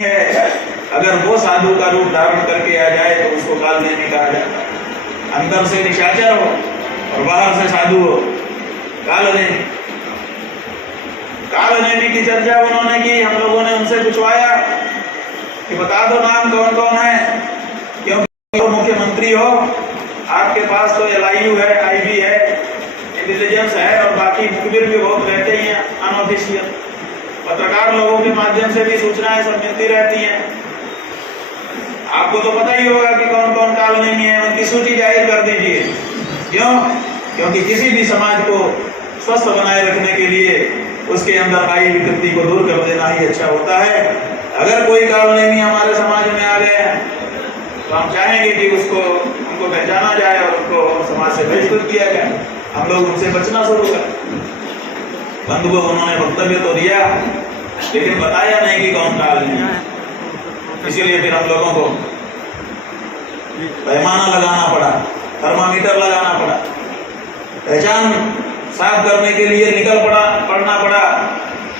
है, अगर वो साधु का रूप धारण करके आ जाए तो उसको कालनेमी कहा जाता है। अंदर से निशाचर हो और बाहर से साधु हो, कालनेमी। कालनेमी की चर्चा उन्होंने की, हम लोगों ने उनसे पूछवाया कि बता दो नाम कौन कौन है, क्योंकि तो मुख्यमंत्री हो, आपके पास तो LIU है, IB है, इंटेलिजेंस है और बाकी मुखबिर भी बहुत रहते हैं अनऑफिशियल, पत्रकार लोगों के माध्यम से भी सूचनाएं सब मिलती रहती हैं। आपको तो पता ही होगा कि कौन कौन कालनेमी है, उनकी सूची जाहिर कर दीजिए। क्यों? क्योंकि किसी भी समाज को स्वस्थ बनाए रखने के लिए उसके अंदर आई विकृति को दूर कर देना ही अच्छा होता है। अगर कोई कालनेमी हमारे समाज में आ गए हैं तो हम चाहेंगे कि उनको पहचाना जाए और उनको समाज से बहिष्कृत किया जाए। हम लोग उनसे बचना शुरू करें। बंधुओं, उन्होंने वक्तव्य तो दिया लेकिन बताया नहीं कि कौन कालनेमी है, इसीलिए फिर हम लोगों को पैमाना लगाना पड़ा, थर्मामीटर लगाना पड़ा, पहचान साफ करने के लिए पढ़ना पड़ा।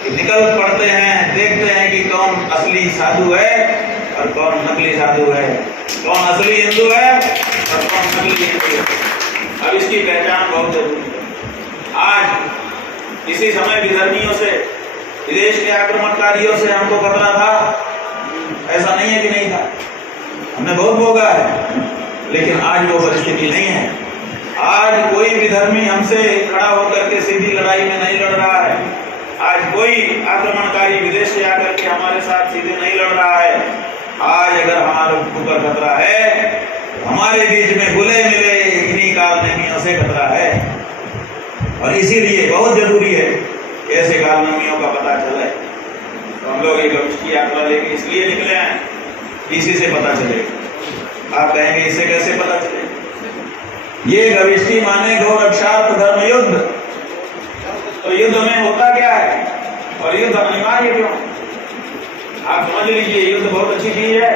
निकल पड़ते हैं, देखते हैं कि कौन असली साधु है और कौन नकली साधु है, कौन असली हिंदू है और कौन नकली हिंदू है। अब इसकी पहचान बहुत जरूरी है। आज इसी समय विधर्मियों से, विदेश के आक्रमणकारियों से हमको खतरा था, ऐसा नहीं है कि नहीं था, हमने बहुत भोगा है, लेकिन आज वो परिस्थिति नहीं है। आज कोई विधर्मी हमसे खड़ा होकर के सीधी लड़ाई में नहीं लड़ रहा है। आज कोई आक्रमणकारी विदेश से आकर के हमारे साथ सीधे नहीं लड़ रहा है। आज अगर हमारे ऊपर खतरा है, हमारे बीच में घुले मिले इन्हीं कालनेमियों से खतरा है। और इसीलिए बहुत जरूरी है कि ऐसे कालनेमियों का पता चले। तो हम लोग एक की यात्रा लेके इसलिए निकले हैं, इसी से पता चले। आप कहेंगे इससे कैसे पता चले? ये गविष्टि माने गौ रक्षार्थ धर्म युद्ध। तो युद्ध में होता क्या है और युद्ध अनिवार्य क्यों? आप समझ लीजिए, युद्ध बहुत अच्छी चीज है।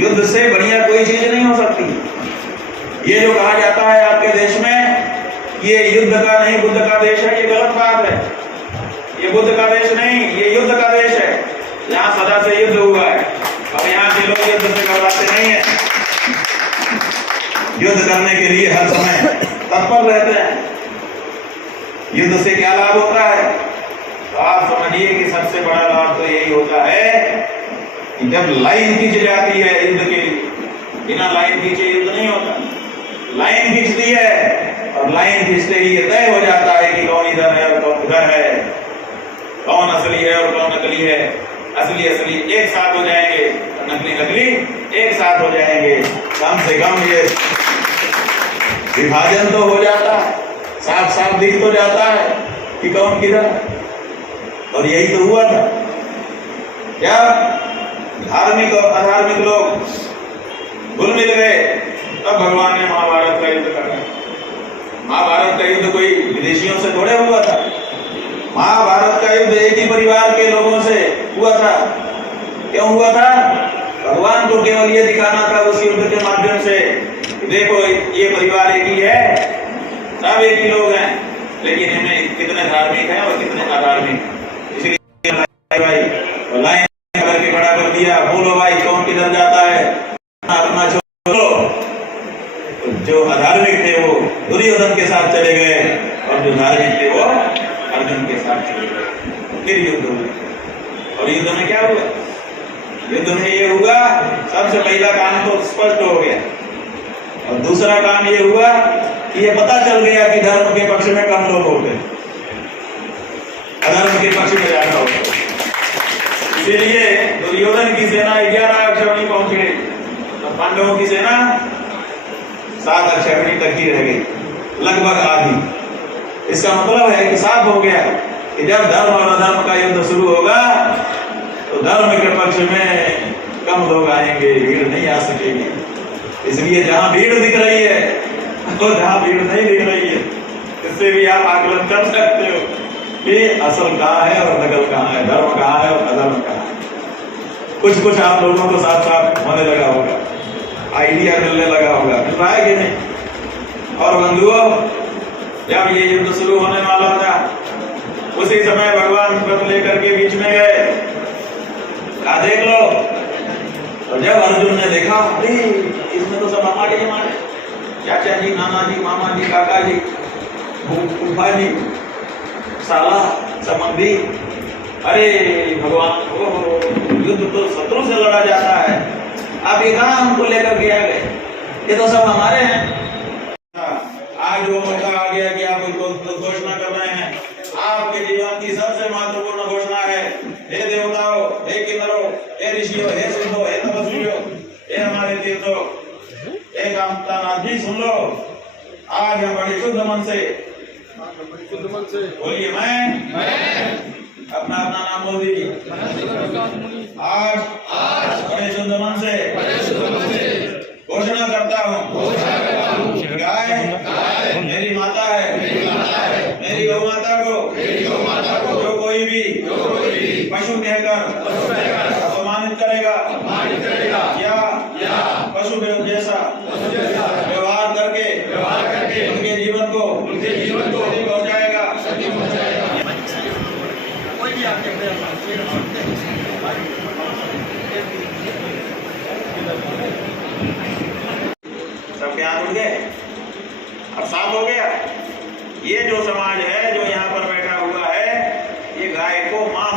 युद्ध से बढ़िया कोई चीज नहीं हो सकती। ये जो कहा जाता है आपके देश में ये युद्ध का नहीं बुद्ध का देश है, ये गलत बात है। ये बुद्ध का देश नहीं, ये युद्ध का देश है। यहाँ सदा से युद्ध हुआ है और यहाँ के लोग युद्ध से घबराते नहीं है। युद्ध करने के लिए हर समय तत्पर रहते हैं। युद्ध से क्या लाभ होता है? तो आप समझिए कि सबसे बड़ा लाभ तो यही होता है कि जब लाइन खींच जाती है युद्ध के लिए, बिना लाइन खींचे युद्ध नहीं होता। लाइन खींचती है और लाइन खींचते ही तय हो जाता है कि कौन इधर है और कौन उधर है, कौन असली है और कौन नकली है। असली एक साथ हो जाएंगे, नकली एक साथ हो जाएंगे। कम से कम ये विभाजन तो हो जाता है, साफ दिख तो जाता है कि कौन किधर। और यही तो हुआ था जब धार्मिक और अधार्मिक लोग घुल मिल गए, तब भगवान ने महाभारत का युद्ध करा। महाभारत का युद्ध कोई विदेशियों से थोड़े हुआ था। महाभारत का युद्ध एक ही परिवार के लोगों से हुआ था। क्यों हुआ था? भगवान को केवल ये दिखाना था उस युद्ध के माध्यम से, देखो ये परिवार एक ही है, सब एक ही लोग हैं, लेकिन इनमें कितने धार्मिक हैं और कितने अधार्मिक। इसलिए भाई लाइन करके खड़ा कर दिया, बोलो भाई कौन किधर जाता है, अपना छोड़ो। तो जो अधार्मिक थे वो दुर्योधन के साथ चले गए और जो धार्मिक थे वो अर्जुन के साथ चले गए। फिर युद्ध हुआ। और युद्ध में क्या हुआ? युद्ध में ये हुआ, सबसे पहला काम तो स्पष्ट हो गया और दूसरा काम ये हुआ कि ये पता चल गया कि धर्म के पक्ष में कम लोग होते, अधर्म के पक्ष में ज्यादा होते। इसीलिए दुर्योधन की सेना 11 अक्षौहिणी पहुंच गई, तो पांडवों की सेना 7 अक्षौहिणी तक ही रह गई, लगभग आधी। इसका मतलब है कि साफ हो गया कि जब धर्म और अधर्म का युद्ध शुरू होगा तो धर्म के पक्ष में कम लोग आएंगे, भीड़ नहीं आ सकेगी। इसलिए जहां भीड़ दिख रही है तो जहां भीड़ नहीं दिख रही है, इससे भी आप आकलन कर सकते हो कि असल कहाँ है और नकल कहाँ है, धर्म कहाँ है और अधर्म कहाँ है। कुछ आप लोगों को साथ होने लगा होगा, आइडिया मिलने लगा होगा, मिल रहा है कि नहीं? और बंधुओं, जब ये युद्ध शुरू होने वाला था उसी समय भगवान व्रत लेकर के बीच में गए देख लो। तो जब अर्जुन ने देखा, अरे इसमें तो सब हमारे चाचा जी, नाना जी, मामा जी, काका जी, फूफा जी, साला, संबंधी, अरे भगवान, युद्ध तो शत्रु से लड़ा जाता है, आप ये कहाँ हमको लेकर के आ गए? ये तो सब हमारे हैं। आज वो मौका आ गया कि आप उनको घोषणा कर रहे हैं। आपके जीवन की सबसे महत्वपूर्ण घोषणा है, हे देवताओं, हे किन्नरों, हे ऋषियों, हे सिद्धों, हे तपस्वियों, हे हमारे तीर्थों, हे कामतानाथ जी, सुन लो। आज हम बड़े शुद्ध मन से बोलिए, मैं अपना अपना नाम बोल दीजिए। आज बड़े शुद्ध मन से घोषणा करता हूँ, गाय मेरी माता है, मेरी गौ माता को जो कोई भी पशु कहकर अपमानित करेगा या पशु जैसा व्यवहार करके उनके जीवन को पहुंचाएगा। सबके हाथ उठ गए, अब साफ हो गया। ये जो समाज है, जो यहाँ पर बैठा हुआ है, ये गाय को मां